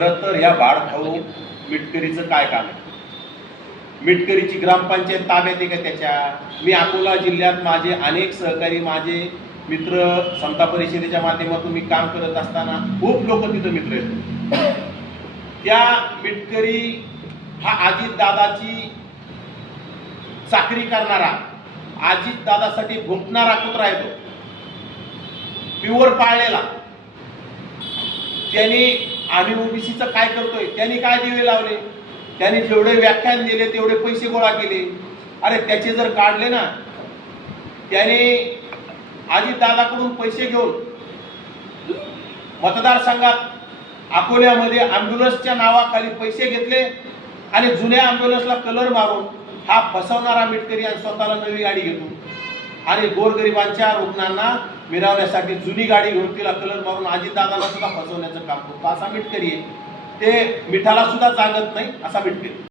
तर या बाळखाऊ मिटकरीचं काय काम आहे? मिटकरीची ग्रामपंचायत ताब्यात आहे का त्याच्या? मी अकोला जिल्ह्यात माझे अनेक सहकारी, माझे मित्र, समता परिषदेच्या माध्यमातून मी काम करत असताना खूप लोक तिथं मित्र आहेत. त्या मिटकरी हा अजित दादाची चाकरी करणारा, अजित दादासाठी भुंकणारा कुत्रा आहे. तो प्युअर पाळलेला. त्यांनी आम्ही ओबीसीचं काय करतोय, त्यांनी काय दिवे लावले, त्यांनी जेवढे व्याख्यान दिले तेवढे पैसे गोळा केले. अरे त्याचे जर काढले ना, त्याने अजितदादाकडून पैसे घेऊन मतदारसंघात अकोल्यामध्ये अँब्युलन्सच्या नावाखाली पैसे घेतले आणि जुन्या अँब्युलन्सला कलर मारून हा फसवणारा मिटकरी आणि स्वतःला नवी गाडी घेतो आणि गोरगरिबांच्या रुग्णांना मिरवण्यासाठी जुनी गाडी घेऊन तिला कलर मारून अजितदादाला सुद्धा फसवण्याचं काम करतो. असा मिटकरी आहे. ते मिठाला सुद्धा जागत नाही असा मिटकरी.